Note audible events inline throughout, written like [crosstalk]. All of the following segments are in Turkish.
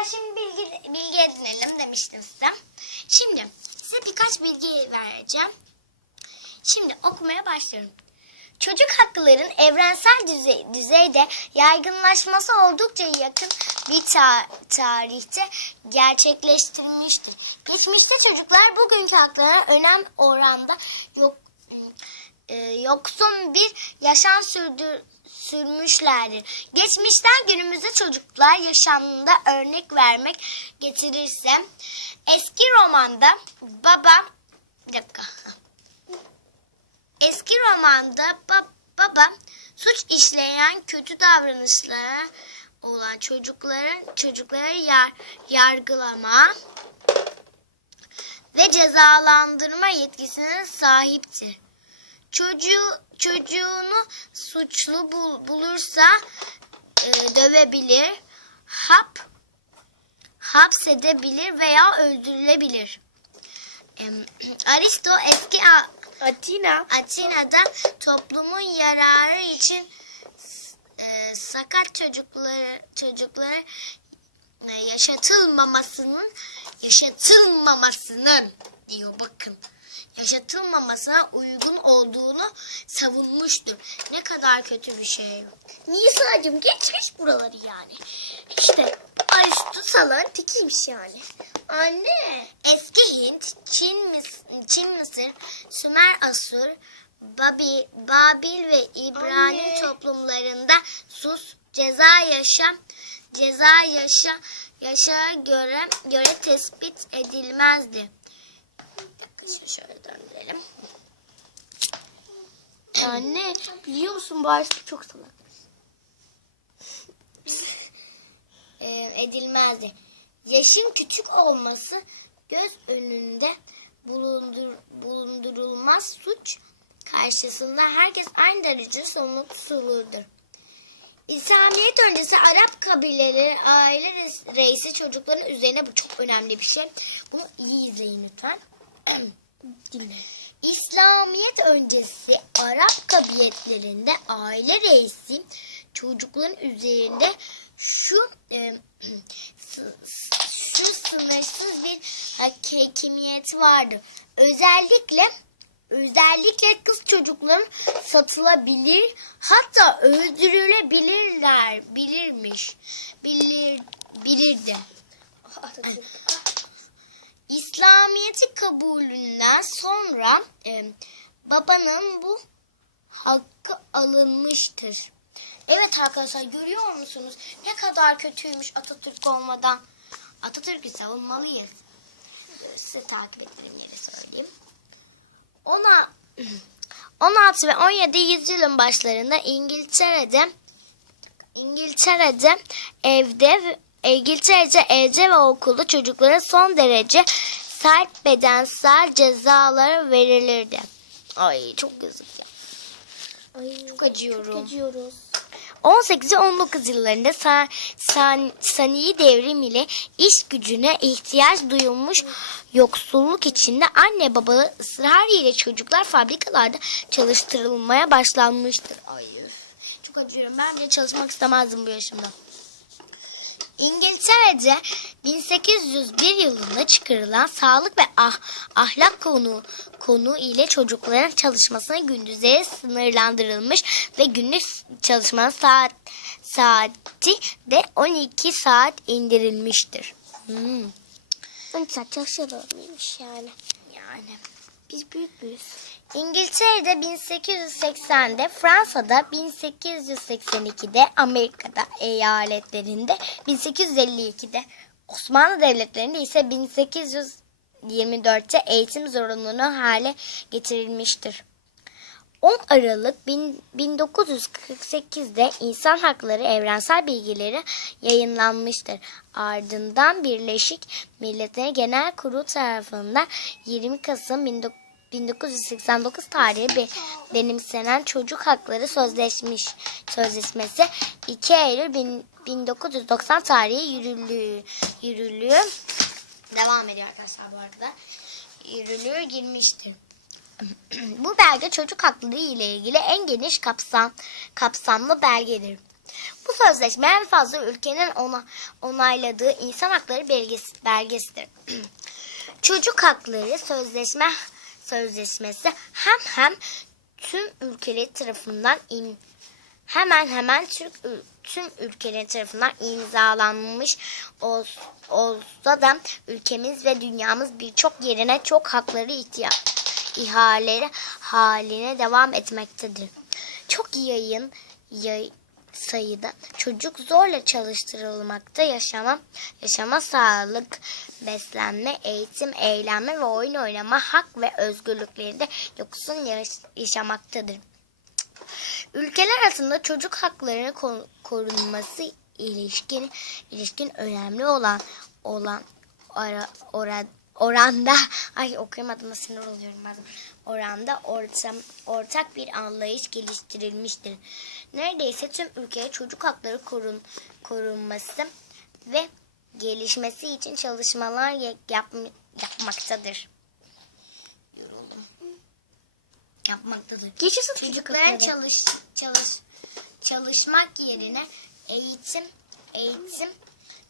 Çocuklar şimdi bilgi, bilgi edinelim demiştim size. Şimdi size birkaç bilgi vereceğim. Şimdi okumaya başlıyorum. Çocuk haklarının evrensel düzey, düzeyde yaygınlaşması oldukça yakın bir ta- tarihte gerçekleştirilmiştir. Geçmişte çocuklar bugünkü haklara önem oranda yok e, yoksun bir yaşam sürdür, sürmüşlerdir. Geçmişten günümüze çocuklar yaşamında örnek vermek getirirse eski romanda baba dakika. Eski romanda ba- baba suç işleyen kötü davranışlara olan çocukların çocuklara yar, yargılama ve cezalandırma yetkisine sahiptir. Çocuğu çocuğunu suçlu bul- bulursa e, dövebilir, hap hapsedebilir veya öldürülebilir. Em, [clears throat] Aristo eski A- Atina. Atina'da toplumun yararı için e, sakat çocukları çocukları e, yaşatılmamasının yaşatılmamasının diyor bakın yaşatılmamasına uygun olduğunu savunmuştur. Ne kadar kötü bir şey. Nisa'cığım geçmiş buraları yani. İşte Aristo salağın tekiymiş yani. Anne. Eski Hint, Çin, Mis- Çin Mısır, Sümer Asur, Babi, Babil ve İbrani Anne. toplumlarında sus, ceza yaşa, ceza yaşa, yaşa göre göre tespit edilmezdi. Şöyle döndürelim. Anne biliyor musun bu Aristo çok salak. [laughs] e, edilmezdi. Yaşın küçük olması göz önünde bulundur, bulundurulmaz suç karşısında herkes aynı derece sorumluluk tutulurdur. İslamiyet öncesi Arap kabileleri aile reis- reisi çocukların üzerine bu çok önemli bir şey. Bunu iyi izleyin lütfen. [clears throat] İslamiyet öncesi Arap kabiletlerinde aile reisi çocukların üzerinde şu e, [clears throat] şu sınırsız bir hakimiyet vardı. Özellikle özellikle kız çocukların satılabilir hatta öldürülebilirler bilirmiş. Bilir bilirdi. Atatürk. İslamiyet'i kabulünden sonra e, babanın bu hakkı alınmıştır. Evet arkadaşlar görüyor musunuz? Ne kadar kötüymüş Atatürk olmadan. Atatürk'ü savunmalıyız. Size takip ettiğim yeri söyleyeyim. Ona [clears throat] 16 ve 17 yüzyılın başlarında İngiltere'de İngiltere'de evde İngiltere'de evde ve okulda çocuklara son derece sert bedensel cezalar verilirdi. Ay çok yazık ya. Ay, Çok acıyorum. Çok acıyoruz. 18 ve 19 yıllarında san, san, sanayi devrim ile iş gücüne ihtiyaç duyulmuş yoksulluk içinde anne baba ısrar ile çocuklar fabrikalarda çalıştırılmaya başlanmıştır. Ay çok acıyorum. Ben bile çalışmak istemezdim bu yaşımda. İngiltere'de 1801 yılında çıkarılan sağlık ve ah, ahlak konu konu ile çocukların çalışmasına gündüzleri sınırlandırılmış ve günlük çalışma saat saati de 12 saat indirilmiştir. Hmm, 12 saat çalışıyorlarmış yani. yani. Biz büyük müyüz? İngiltere'de 1880'de, Fransa'da 1882'de, Amerika'da eyaletlerinde 1852'de, Osmanlı devletlerinde ise 1824'te eğitim zorunluluğu hale getirilmiştir. 10 Aralık bin- 1948'de İnsan Hakları Evrensel Bilgileri yayınlanmıştır. Ardından Birleşik Milletler Genel Kurulu tarafından 20 Kasım 19 1989 tarihi be- benimsenen Çocuk Hakları Sözleşmiş Sözleşmesi 2 Eylül bin- 1990 tarihi yürürlüğü, yürürlüğü devam ediyor arkadaşlar bu arada. Yürürlüğe girmiştir. [clears throat] Bu belge çocuk hakları ile ilgili en geniş kapsam, kapsamlı belgedir. Bu sözleşme en fazla ülkenin ona, onayladığı insan hakları belgesi, belgesidir. [clears throat] Çocuk hakları sözleşme sözleşmesi hem hem tüm ülkeler tarafından im, hemen hemen Türk tüm ülkeler tarafından imzalanmış ol- olsa da ülkemiz ve dünyamız birçok yerine çok hakları ihtiyaç ihaleleri haline devam etmektedir. Çok yayın yay, sayıda çocuk zorla çalıştırılmakta yaşama, yaşama sağlık, beslenme, eğitim, eğlenme ve oyun oynama hak ve özgürlüklerinde yoksun yaş- yaşamaktadır. Ülkeler arasında çocuk haklarının ko- korunması ilişkin ilişkin önemli olan olan ara, ora- oranda ay okuyamadım da sinir oluyorum bazen. Oranda ortam, ortak bir anlayış geliştirilmiştir. Neredeyse tüm ülkeye çocuk hakları korun, korunması ve gelişmesi için çalışmalar ya- yapm- yapmaktadır. Yoruldum. Yapmaktadır. Yaşasın çocuk Çocukların hakları. çalış, çalış, çalışmak yerine eğitim, eğitim,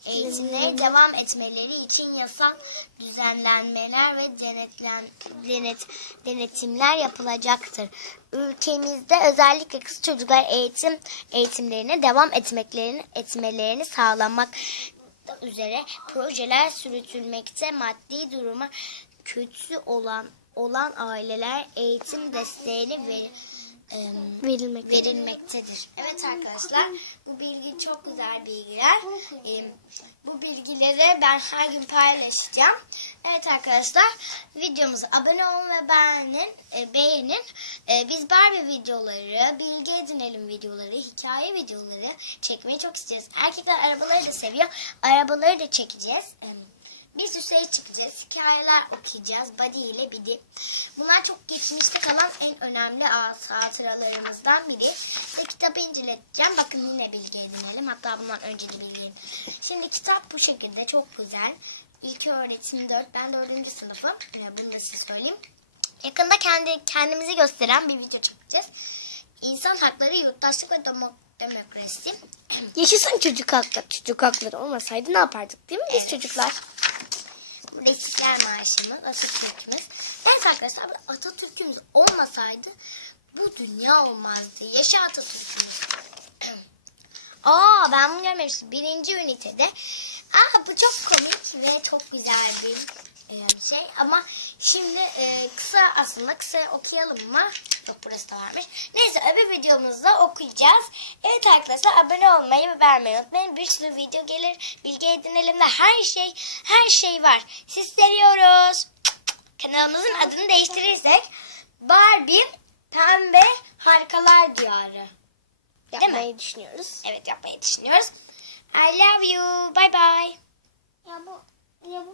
eğitimlere devam etmeleri için yasal düzenlenmeler ve denetlen, denet, denetimler yapılacaktır. Ülkemizde özellikle kız çocuklar eğitim eğitimlerine devam etmeklerini etmelerini sağlamak üzere projeler sürütülmekte maddi duruma kötü olan olan aileler eğitim desteğini ver, em, Verilmek. verilmektedir. Evet arkadaşlar bu bilgi çok güzel bilgiler. Bu bilgileri ben her gün paylaşacağım. Evet arkadaşlar videomuza abone olun ve beğenin. e, beğenin. E, biz Barbie videoları, bilgi edinelim videoları, hikaye videoları çekmeyi çok istiyoruz. Erkekler arabaları da seviyor. Arabaları da çekeceğiz. Sürü şey çıkacağız. Hikayeler okuyacağız. Body ile Bidi. Bunlar çok geçmişte kalan en önemli hatıralarımızdan biri. Ve kitabı inceleteceğim. Bakın yine bilgi edinelim. Hatta bundan önceki bilgiyim. Şimdi kitap bu şekilde. Çok güzel. İlk öğretim 4. Ben 4. sınıfım. Ee, Bunu da size söyleyeyim. Yakında kendi kendimizi gösteren bir video çekeceğiz. İnsan hakları, yurttaşlık ve demo- demokrasi. [clears throat] Yaşasın çocuk hakları. Çocuk hakları olmasaydı ne yapardık değil mi biz Evet. çocuklar? Burada İstiklal Marşımız, Atatürk'ümüz. Evet arkadaşlar Atatürk'ümüz olmasaydı bu dünya olmazdı. Yaşa Atatürk'ümüz. [clears throat] Aa ben bunu görmemiştim. Birinci ünitede. Aa bu çok komik ve çok güzel bir e, şey. Ama şimdi e, kısa aslında kısa okuyalım mı? Yok burası da varmış. Neyse öbür videomuzda okuyacağız. Evet arkadaşlar abone olmayı ve beğenmeyi unutmayın. Bir sürü video gelir. Bilgi edinelim de her şey her şey var. Siz seviyoruz. Kanalımızın adını değiştirirsek Barbie Pembe Harikalar Diyarı. Yapmayı düşünüyoruz. Evet yapmayı düşünüyoruz. I love you. Bye bye. Ya bu, ya bu